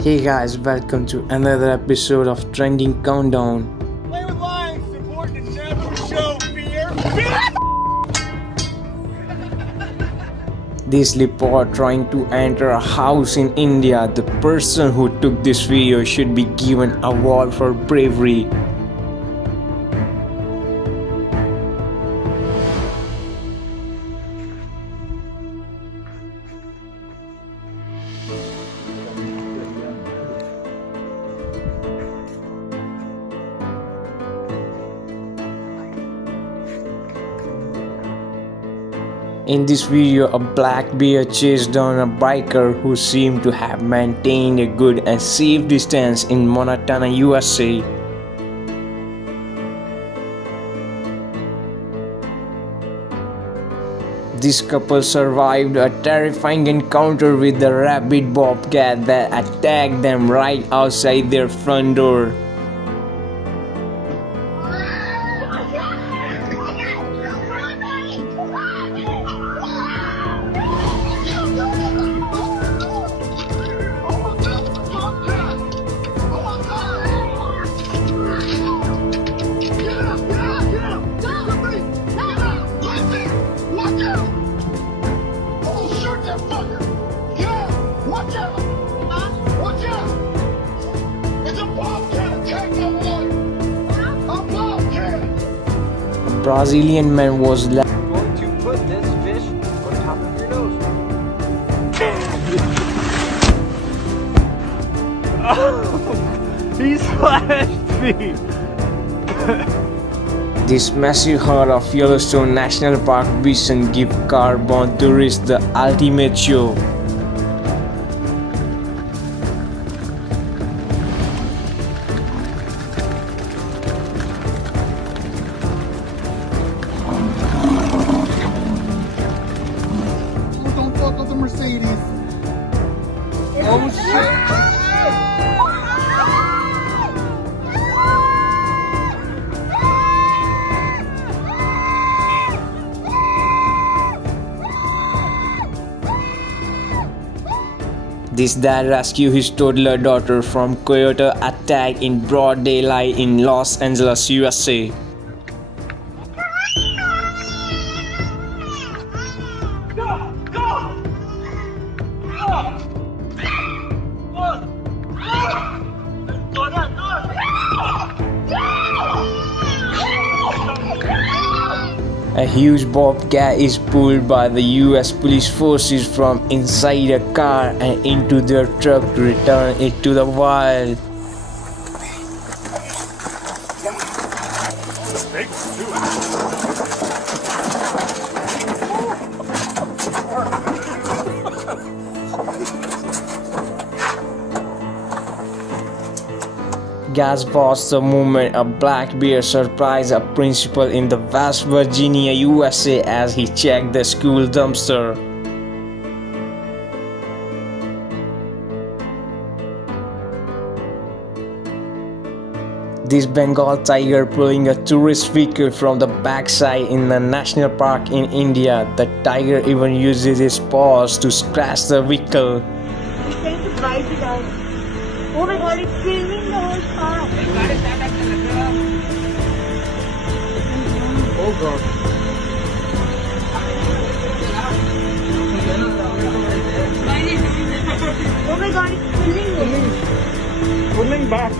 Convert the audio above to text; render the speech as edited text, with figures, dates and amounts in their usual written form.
Hey guys, welcome to another episode of Trending Countdown. Play with lines. It's important to never show fear. This report trying to enter a house in India. The person who took this video should be given an award for bravery. In this video, a black bear chased down a biker who seemed to have maintained a good and safe distance in Montana, USA. This couple survived a terrifying encounter with the rabid bobcat that attacked them right outside their front door. A Brazilian man was going to put this fish on top of your nose. Oh, he slashed me. This massive herd of Yellowstone National Park bison give car-bound tourists the ultimate show. Don't fuck with the Mercedes. Oh shit. This dad rescued his toddler daughter from coyote attack in broad daylight in Los Angeles, USA. A huge bobcat is pulled by the US police forces from inside a car and into their truck to return it to the wild. Gas watched the moment a black bear surprised a principal in the West Virginia, USA as he checked the school dumpster. This Bengal tiger pulling a tourist vehicle from the backside in a national park in India. The tiger even uses his paws to scratch the vehicle. He's trying to bite it out. Oh my god, it's filming the whole car. Oh god. Oh my god, it's filming it. Pulling back.